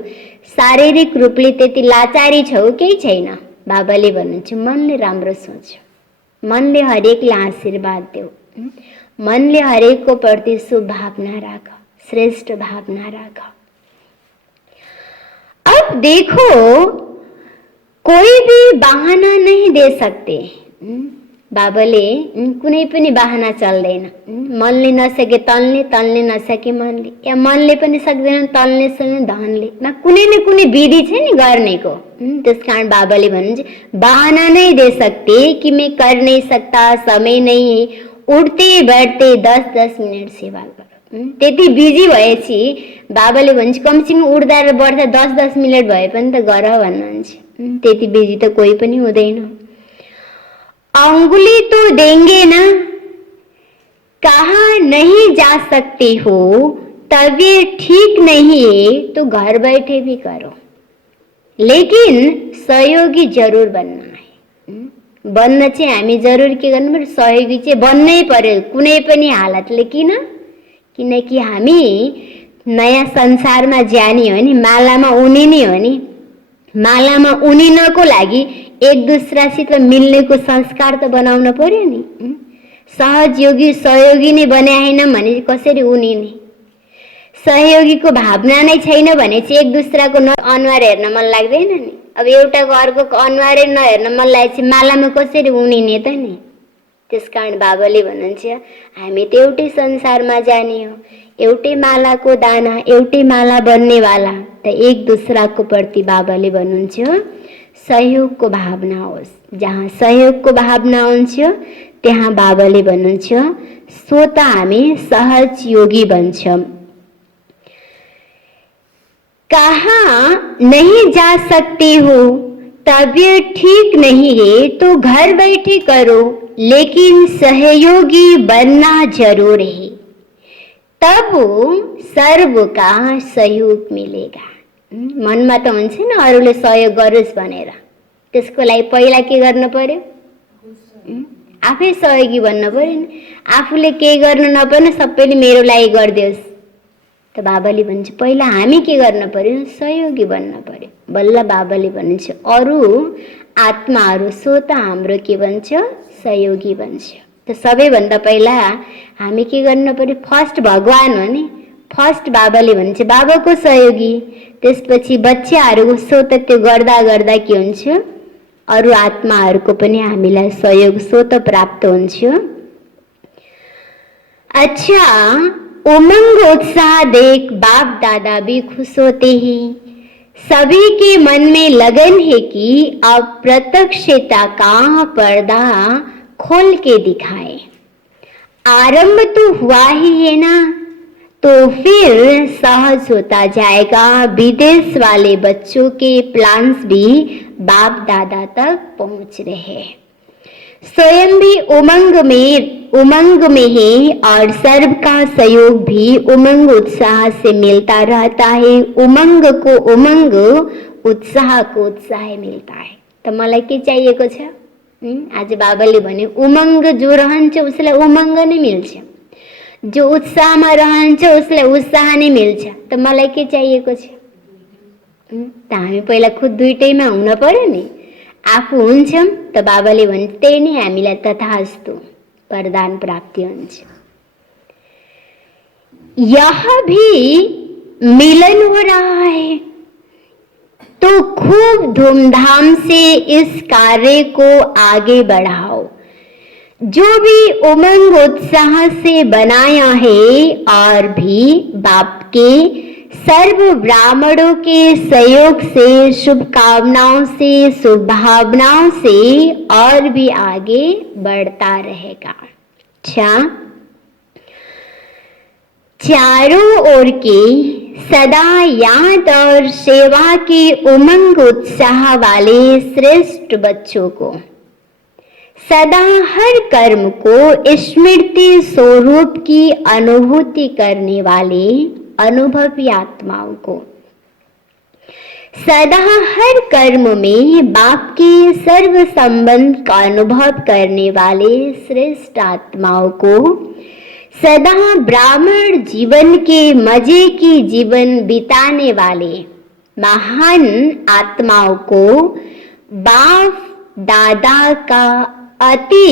शारीरिक रूपले त्यति लाचारी छौ केही छैन। बाबाले भन्नुहुन्छ मनले राम्रो सोच, मनले हरेकलाई आशीर्वाद देऊ, मनले हरेकको प्रति शुभ भावना राख, श्रेष्ठ भावना राख। अब देखो, कोई भी बहाना नहीं दे सकते। बाबाले कुनै पनि बहाना चल्दैन। मनले नसके तलले, तलले नसके मनले, या मनले पनि सक्दैन तलले सक्दैन धनले, न कुनै विधि छ नि गर्नेको। त्यसकारण बाबाले भन्नुहुन्छ बहाना नहीं दे सकते कि मैं कर नहीं सकता, समय नहीं है, उठते बैठते 10-10 मिनट सेवा गर। त्यति बिजी भएपछि बाबाले भन्छ कमसेकम उठ्दा र बढ्दा 10-10 मिनट भए पनि त गर भन्नुहुन्छ। त्यति बिजी त कोही पनि हुँदैन। अंगुली तो देंगे ना, कहा नहीं जा सकते हो, तबीयत ठीक नहीं है तो घर बैठे भी करो, लेकिन सहयोगी जरूर बनना है। बन्न चाहिँ हामी जरुर के गर्नु पर्यो, सहयोगी चाहिँ बन्नै पर्यो कुनै पनि हालतले। किनकि हामी नयाँ संसारमा जाने हो नि, मालामा उनिने हो नि। मालामा उनिनको लागि एक दूसरासित मिल्नेको संस्कार त बनाउन पर्यो नि। सहयोगी सहयोगी नै बनाएन भने कसरी उनिने? सहयोगीको भावना नै छैन भने चाहिँ एक दूसराको अनुहार हेर्न मन लाग्दैन नि। अब एउटाको अर्कोको अनुहारै नहेर्न मन लागेपछि मालामा कसरी उनिने त नि। त्यसकारण बाबाले भन्नुहुन्छ हामी त एउटै संसारमा जाने हो, एउटै मालाको दाना, एउटै माला बन्नेवाला। त एक दूसराको प्रति बाबाले भन्नुहुन्छ सहयोगको भावना होस्। जहाँ सहयोगको भावना हुन्छ त्यहाँ बाबाले भन्नुहुन्छ सो त हामी सहज योगी बन्छौँ। कहाँ नहीं जा सकते हो, तबीयत ठीक नहीं है तो घर बैठे करो, लेकिन सहयोगी बनना जरूर है, तब सर्व का सहयोग मिलेगा। मनमा त हुन्छ नि अरूले सहयोग गरोस् भनेर, त्यसको लागि पहिला के गर्नु पर्यो? आफै सहयोगी बन्न पर्यो नि। आफूले केही गर्नु नपर्ने, सबैले मेरो लागि गरिदियोस् त बाबाले भन्छ पहिला हामी के गर्न पर्यो? सहयोगी बन्न पर्यो। बल्ल बाबाले भन्नुहुन्छ अरू आत्माहरू सो त हाम्रो के बन्छ? सहयोगी बन्छ। त सबैभन्दा पहिला हामी के गर्न पर्यो? फर्स्ट भगवान हो नि, फर्स्ट बाबाले भन्छ बाबाको सहयोगी, त्यसपछि बच्चाहरूको सो त त्यो गर्दा गर्दा के हुन्छ? अरू आत्माहरूको पनि हामीलाई सहयोग सो त प्राप्त हुन्छ। अच्छा, उमंग उत्साह देख बाप दादा भी खुश होते हैं। सभी के मन में लगन है कि अब प्रत्यक्षता का पर्दा खोल के दिखाए। आरंभ तो हुआ ही है ना, तो फिर सहज होता जाएगा। विदेश वाले बच्चों के प्लान्स भी बाप दादा तक पहुंच रहे हैं। स्वयं भी उमंग में है और सर्व का सहयोग भी उमंग उत्साह से मिलता रहता है। उमंग को उमंग, उत्साह को उत्साह मिलता है। तो मलाई के चाहिएको छ? आज बाबाले भने उमंग जो रहन्छ उसलाई उमंग नै मिल्छ, जो उत्साहमा रहन्छ उसलाई उत्साह नै मिल्छ। त मलाई के चाहिएको छ? त हामी पहिला खुद दुईटैमा हुन पर्यो नि। आफू हुन्छौँ त बाबाले भन्छ त्यही नै हामीलाई तथास्तु वरदान प्राप्ति हुन्छ। यह भी मिलन हो रहा है, तो खूब धूमधाम से इस कार्य को आगे बढ़ाओ। जो भी उमंग उत्साह से बनाया है और भी बाप के सर्व ब्राह्मणों के सहयोग से, शुभकामनाओं से, शुभभावनाओं से और भी आगे बढ़ता रहेगा। अच्छा, चारों ओर के सदा याद और सेवा के उमंग उत्साह वाले श्रेष्ठ बच्चों को, सदा हर कर्म को स्मृति स्वरूप की अनुभूति करने वाले अनुभवी आत्माओं को, सदा हर कर्म में बाप के सर्व संबंध का अनुभव करने वाले श्रेष्ठ आत्माओं को, सदा ब्राह्मण जीवन के मजे की जीवन बिताने वाले महान आत्माओं को बाप दादा का अति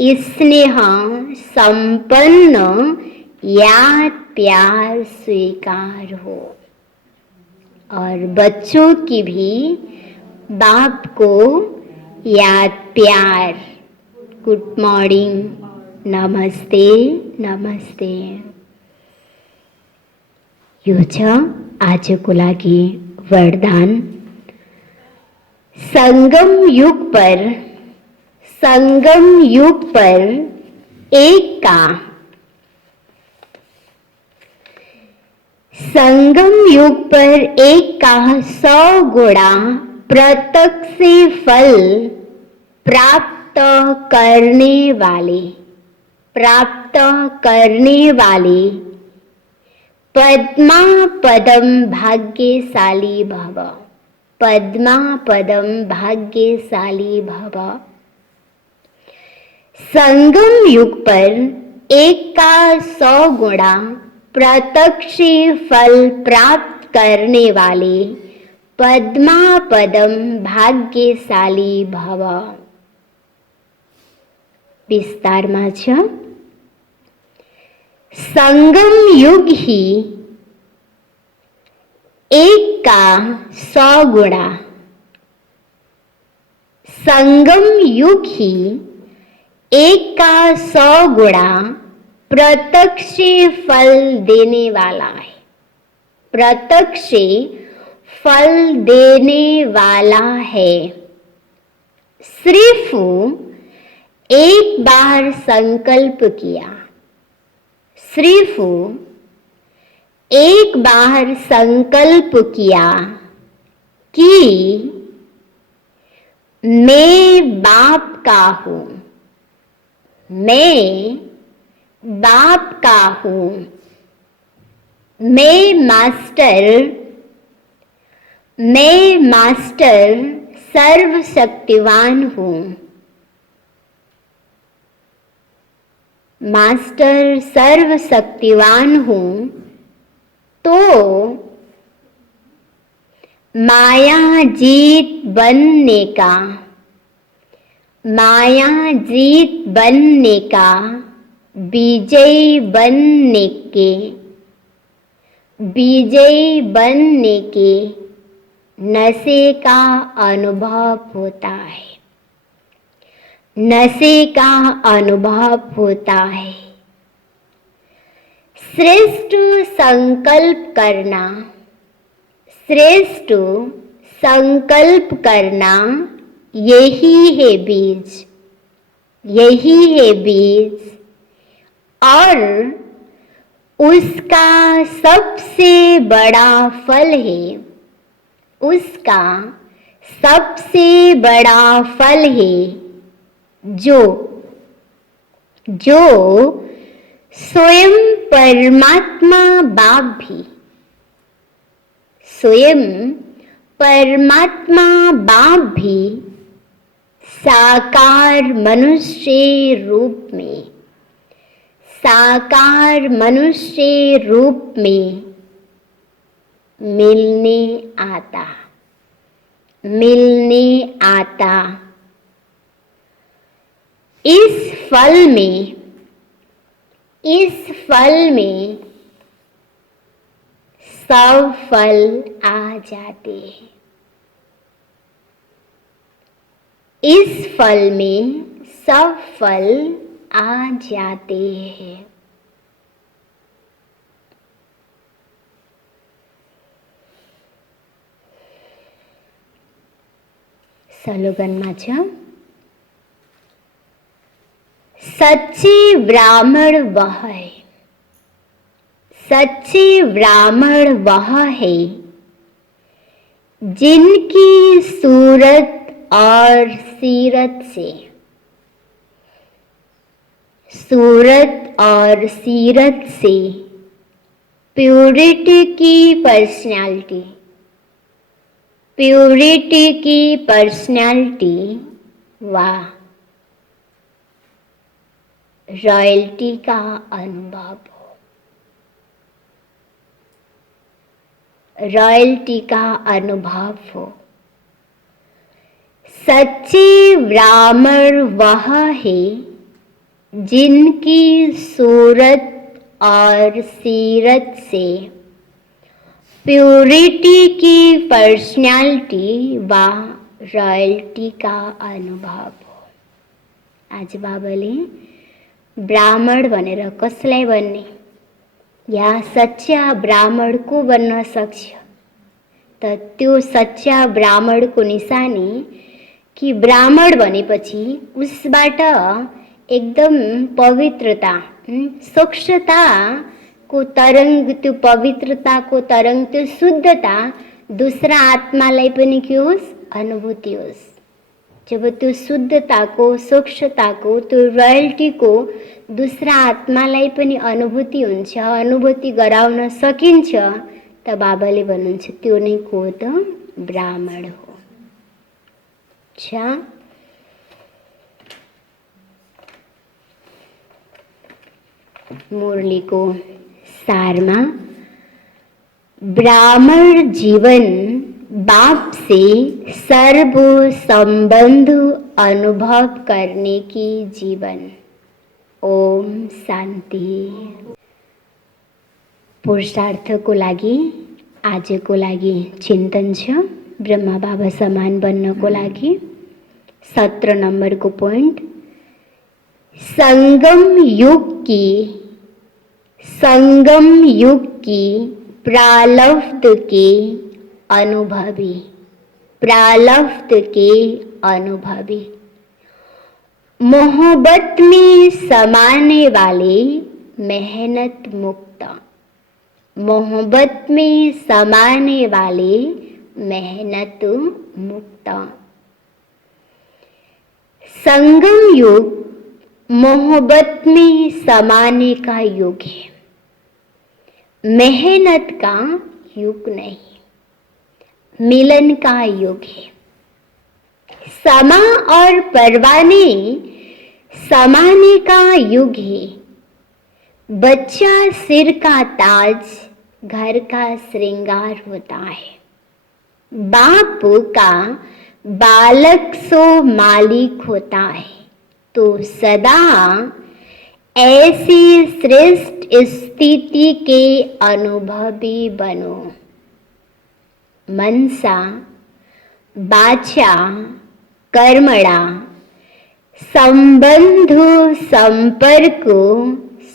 स्नेह संपन्न याद प्यार स्वीकार हो। और बच्चों की भी बाप को याद प्यार, गुड मॉर्निंग, नमस्ते नमस्ते। यो छ आजको लागि वरदान। संगम युग पर एक का, संगम युग पर एक का 100 गुणा प्रत्यक्ष से फल प्राप्त करने वाले पद्मा पदम भाग्यशाली भव, पद्मा पदम भाग्यशाली भव। संगम युग पर एक का 100 गुणा प्रत्यक्ष फल प्राप्त करने वाले पद्मा पदम भाग्यशाली भव। विस्तारमा छ, संगम युग ही एक का 100 गुणा, संगम युग ही एक का 100 गुणा प्रत्यक्ष फल देने वाला है, प्रत्यक्ष फल देने वाला है। सिर्फ एक बार संकल्प किया, सिर्फ एक बार संकल्प किया कि मैं बाप का हूं, मैं बाप का हूं, मैं मास्टर सर्वशक्तिवान हूं, मास्टर सर्वशक्तिवान हूं, तो माया जीत बनने का, माया जीत बनने का, विजयी बनने के नशे का अनुभव होता है, नशे का अनुभव होता है। श्रेष्ठ संकल्प करना, श्रेष्ठ संकल्प करना, यही है बीज, यही है बीज, और उसका सबसे बड़ा फल है, उसका सबसे बड़ा फल है जो स्वयं परमात्मा बाप भी, स्वयं परमात्मा बाप भी साकार मनुष्य रूप में, साकार मनुष्य रूप में मिलने आता, मिलने आता। इस फल में, इस फल में सब फल आ जाते हैं, इस फल में सब फल आ जाते हैं। स्लोगનમાં છે, सच्चे ब्राह्मण वह है, सच्चे ब्राह्मण वह है जिनकी सूरत और सीरत से, सूरत और सीरत से प्योरिटी की पर्सनालिटी, प्योरिटी की पर्सनालिटी व रॉयल्टी का अनुभव हो, रॉयल्टी का अनुभव हो। सच्चे ब्राह्मण वह है जिनकी सूरत और सीरत से प्योरिटी की पर्सनालिटी व रॉयल्टी का अनुभव हो। आज बाबाले ब्राह्मण बनेर कसलाई बन्ने या सच्चा ब्राह्मण को बन्न सक्छ, त त्यो सच्चा ब्राह्मण को निशानी कि ब्राह्मण बनेपछि उसबाट एकदम पवित्रता, स्वच्छता को तरंग, त्यो पवित्रता को तरंग, त्यो शुद्धता दूसरा आत्मालाई पनि के होस्, अनुभूति होस्। जब त्यो शुद्धता को, स्वच्छता को, त्यो रॉयल्टी को दूसरा आत्मालाई पनि अनुभूति हुन्छ, अनुभूति गराउन सकिन्छ, त बाबाले भन्नुहुन्छ त्यो नै को त ब्राह्मण हो। अच्छा, मुरली को सारमा ब्राह्मण जीवन बाप से सर्व संबंध अनुभव करने की जीवन। ओम शांति। पुरुषार्थ को लागि आज को लागि चिंतन छ, ब्रह्मा बाबा समान बन्न को लागि 17 नंबर को पॉइंट, संगम युग की प्रालब्ध के अनुभवी, प्रालब्ध के अनुभवी। मोहब्बत में समाने वाले मेहनत मुक्त, मोहब्बत में समाने वाले मेहनत मुक्त। संगम युग मोहब्बत में समाने का युग है, मेहनत का युग नहीं, मिलन का युग है। समा और परवाने समाने का युग है। बच्चा सिर का ताज, घर का श्रृंगार होता है। बाप का बालक सो मालिक होता है। तो सदा ऐसी श्रेष्ठ स्थिति के अनुभवी बनो। मनसा वाचा कर्मणा संबंध संपर्क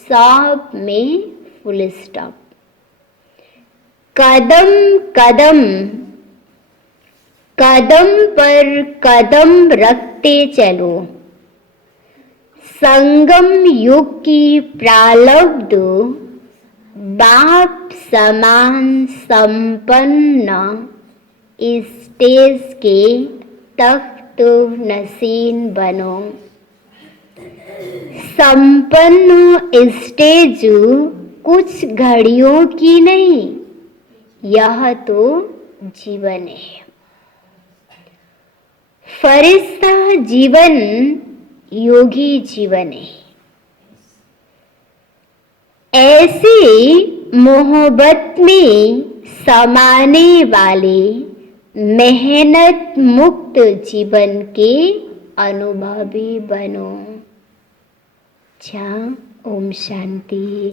सब में फुल स्टॉप। कदम कदम कदम पर कदम रखते चलो। संगम युग की प्रारब्ध बाप समान संपन्न स्टेज के तख्त नशीन बनो। संपन्न स्टेज कुछ घड़ियों की नहीं, यह तो जीवन है। फरिश्ता जीवन योगी जीवन है। ऐसे मोहब्बत में समाने वाले मेहनत मुक्त जीवन के अनुभवी बनो। ओम शांति।